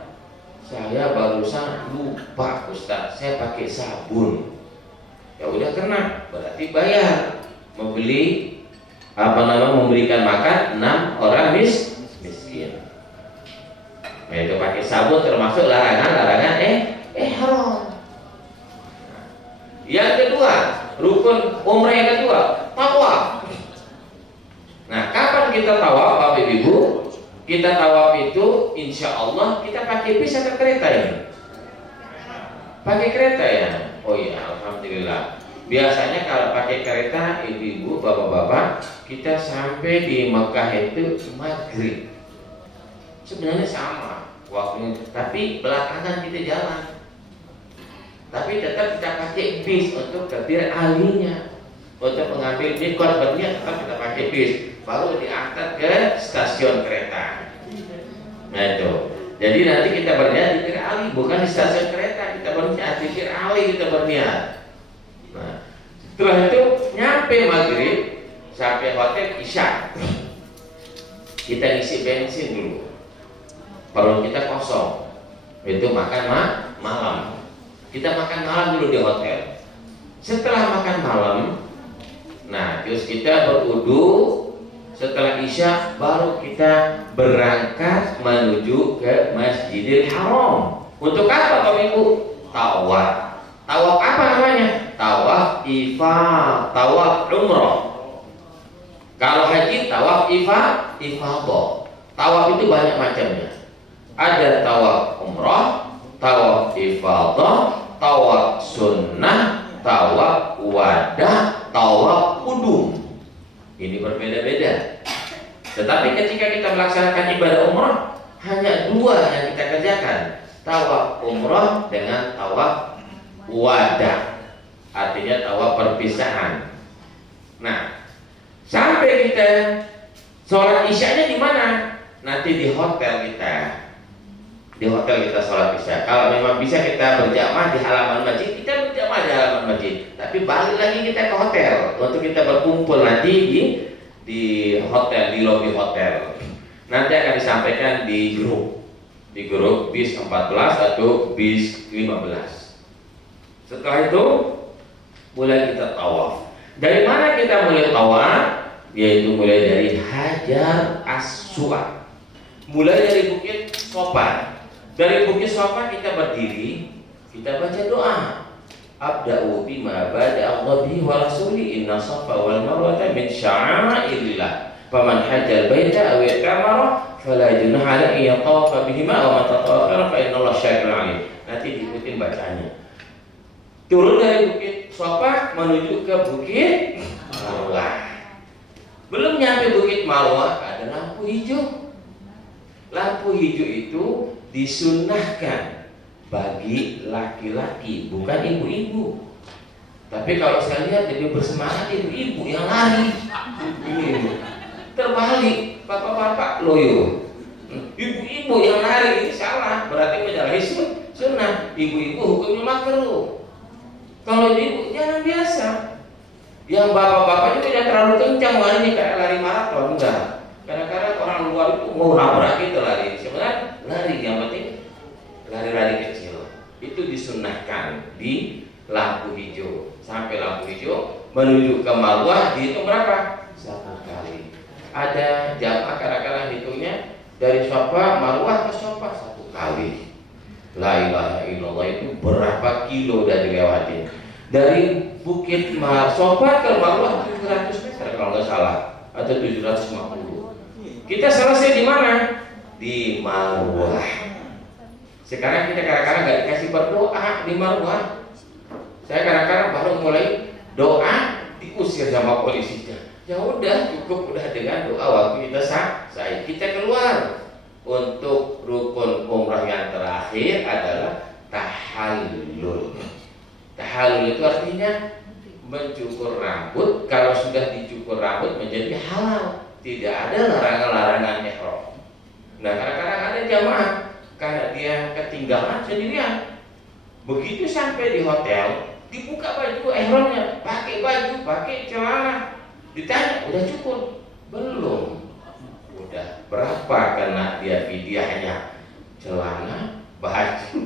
saya barusan lupa Ustadz, saya pakai sabun. Ya udah kena, berarti bayar. Memberikan makan 6 orang miskin. Nah, itu pakai sabun termasuk larangan ihram. Yang kedua, rukun umrah yang kedua, tawaf. Nah, kapan kita tawaf Bapak Ibu? Kita tawaf itu insya Allah kita pakai bis atau kereta ini? Pakai kereta ya? Oh iya, alhamdulillah. Biasanya kalau pakai kereta, ibu-ibu, bapak-bapak, kita sampai di Mekah itu maghrib. Sebenarnya sama waktunya, tapi belakangan kita jalan. Tapi tetap kita pakai bis untuk takbir alinya, untuk mengambil mikot berniat tetap kita pakai bis, baru diangkat ke stasiun kereta. Nah itu. Jadi nanti kita berniat di Tir Ali, bukan di stasiun kereta. Kita berniat di Tir Ali, kita berniat. Nah, setelah itu nyampe maghrib sampai hotel isya, kita isi bensin dulu, perut kita kosong, itu makan malam. Kita makan malam dulu di hotel. Setelah makan malam, nah terus kita berwudu. Setelah isya baru kita berangkat menuju ke Masjidil Haram. Untuk apa Bapak Ibu? Tawaf. Tawaf apa namanya? Tawaf ifah, tawaf umroh. Kalau haji tawaf ifadah. Tawaf itu banyak macamnya. Ada tawaf umroh, tawaf ifadah, tawaf sunnah, tawaf wadah, tawaf qudum. Ini berbeda-beda. Tetapi ketika kita melaksanakan ibadah umrah, hanya dua yang kita kerjakan, tawaf umrah dengan tawaf wada, artinya tawaf perpisahan. Nah, sampai kita sholat isyanya di mana? Nanti di hotel kita. Di hotel kita sholat isya. Kalau memang bisa kita berjamaah di halaman masjid, kita berjamaah di halaman masjid. Tapi balik lagi kita ke hotel untuk kita berkumpul nanti di hotel, di lobi hotel. Nanti akan disampaikan di grup bis 14 atau bis 15. Setelah itu mulai kita tawaf. Dari mana kita mulai tawaf? Yaitu mulai dari Hajar Aswad. Mulai dari Bukit Sofa. Dari Bukit Sofa kita berdiri, kita baca doa. Abda'u bima bada'a Allah bihi wa rasuli inna safa wal marwata min sya'airillah. Faman hajjal baita aw i'tamara fala junaha alaihi yatawafa bihima wa man tatawwafa fa innallaha syakirun alim. Nanti diikutin bacaannya. Turun dari Bukit Sofa menuju ke Bukit Marwah. Belum nyampe Bukit Marwah ada lampu hijau. Lampu hijau itu disunnahkan bagi laki-laki, bukan ibu-ibu. Tapi kalau saya lihat lebih bersemangat ibu-ibu yang lari. Ini terbalik, bapak-bapak loyo. Ibu-ibu yang lari ini salah, berarti menyalahi sunnah. Ibu-ibu hukumnya makruh. Kalau ibu jangan biasa. Yang bapak-bapak juga jangan terlalu kencang larinya kayak lari maraton, enggak. Kadang-kadang orang luar itu mau nabrak gitu lari. Sebenarnya lari yang penting lari-lari kecil. Itu disunnahkan di lampu hijau. Sampai lampu hijau menuju ke Marwah dihitung berapa? 1 kali. Ada jamaah kadang-kadang hitungnya dari Safa Marwah ke Safa 1 kali. La ilaha illallah, itu berapa kilo udah dilewatin. Dari Bukit Safa ke Marwah 700 meter kalau nggak salah, atau 750. Kita selesai di mana? Di Marwah. Sekarang kita kadang-kadang nggak dikasih berdoa di Marwah. Saya kadang-kadang baru mulai doa diusir sama polisinya. Ya udah, cukup udah dengan doa waktu kita selesai. Kita keluar. Untuk rukun umrah yang terakhir adalah tahallul. Tahallul itu artinya mencukur rambut. Kalau sudah dicukur rambut menjadi halal. Tidak ada larangan-larangan ihram. Nah, kadang-kadang ada jamaah karena dia ketinggalan sendirian. Begitu sampai di hotel, dibuka baju ihramnya, pakai baju, pakai celana. Ditanya, udah cukur? Belum. Udah berapa kena dia fidyahnya? Celana, baju.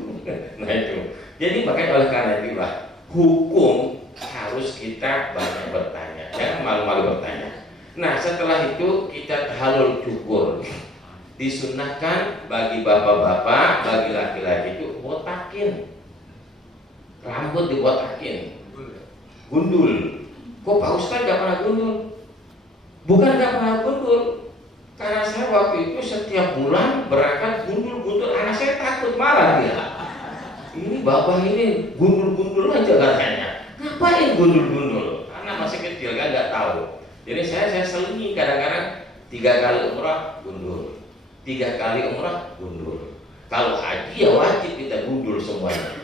Nah itu. Jadi makanya oleh karena itulah hukum harus kita banyak bertanya. Jangan malu-malu bertanya. Nah, setelah itu kita tahallul cukur. Disunnahkan bagi bapak-bapak, bagi laki-laki itu botakin. Rambut dibotakin. Gundul. Kok Pak Ustaz gak pernah gundul? Bukan gak pernah gundul, karena saya waktu itu setiap bulan berangkat gundul-gundul. Anak saya takut, marah dia. Ini bapak ini gundul-gundul aja katanya. Ngapain gundul-gundul? Anak masih kecil kan nggak tahu. Jadi saya selingi kadang-kadang 3 kali umrah gundul, 3 kali umrah gundul. Kalau haji ya wajib kita gundul semuanya.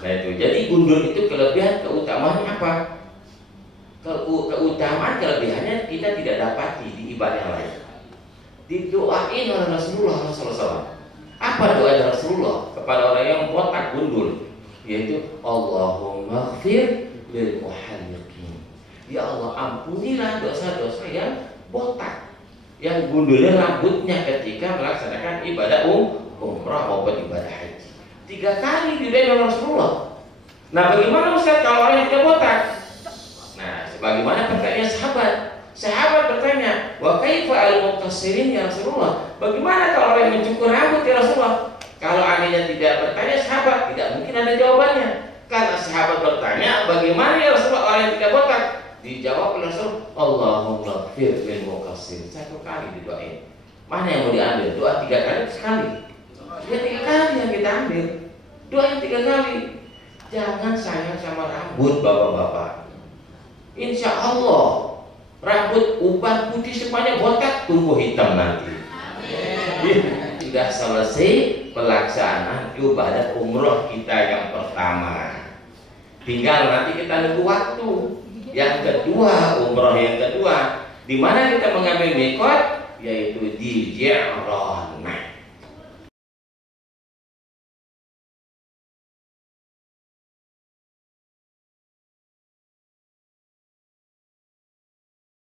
Nah itu. Jadi gundul itu kelebihan, keutamaannya apa? Keutamaan kelebihannya kita tidak dapati di ibadah lain. Didoain oleh Rasulullah SAW. Apa doa Rasulullah kepada orang yang botak gundul? Yaitu Allahumma ighfir lil muhalliqin. Ya Allah, ampunilah dosa-dosa yang botak, yang gundulnya rambutnya ketika melaksanakan ibadah umrah maupun ibadah haji. 3 kali didoain oleh Rasulullah. Nah, bagaimana Ustaz kalau orang yang tidak botak? Nah, sebagaimana pertanyaan sahabat. Sahabat bertanya, wa kaifa al-muqtassirin ya Rasulullah? Bagaimana kalau orang yang mencukur rambut ya Rasulullah? Kalau anehnya tidak bertanya sahabat, tidak mungkin ada jawabannya. Karena sahabat bertanya, bagaimana ya Rasulullah orang yang tidak botak? Dijawab oleh Rasul, Allahumma ighfir lil muqtassirin. 1 kali didoain. Mana yang mau diambil? Doa 3 kali sekali? Ya 3 kali yang kita ambil. Doain 3 kali. Jangan sayang sama rambut bapak-bapak. Insya Allah rambut uban putih semuanya botak, tumbuh hitam nanti. Sudah selesai pelaksanaan ibadah umroh kita yang pertama. Tinggal nanti kita nunggu waktu yang kedua, umroh yang kedua. Di mana kita mengambil mikot? Yaitu di Ji'rana.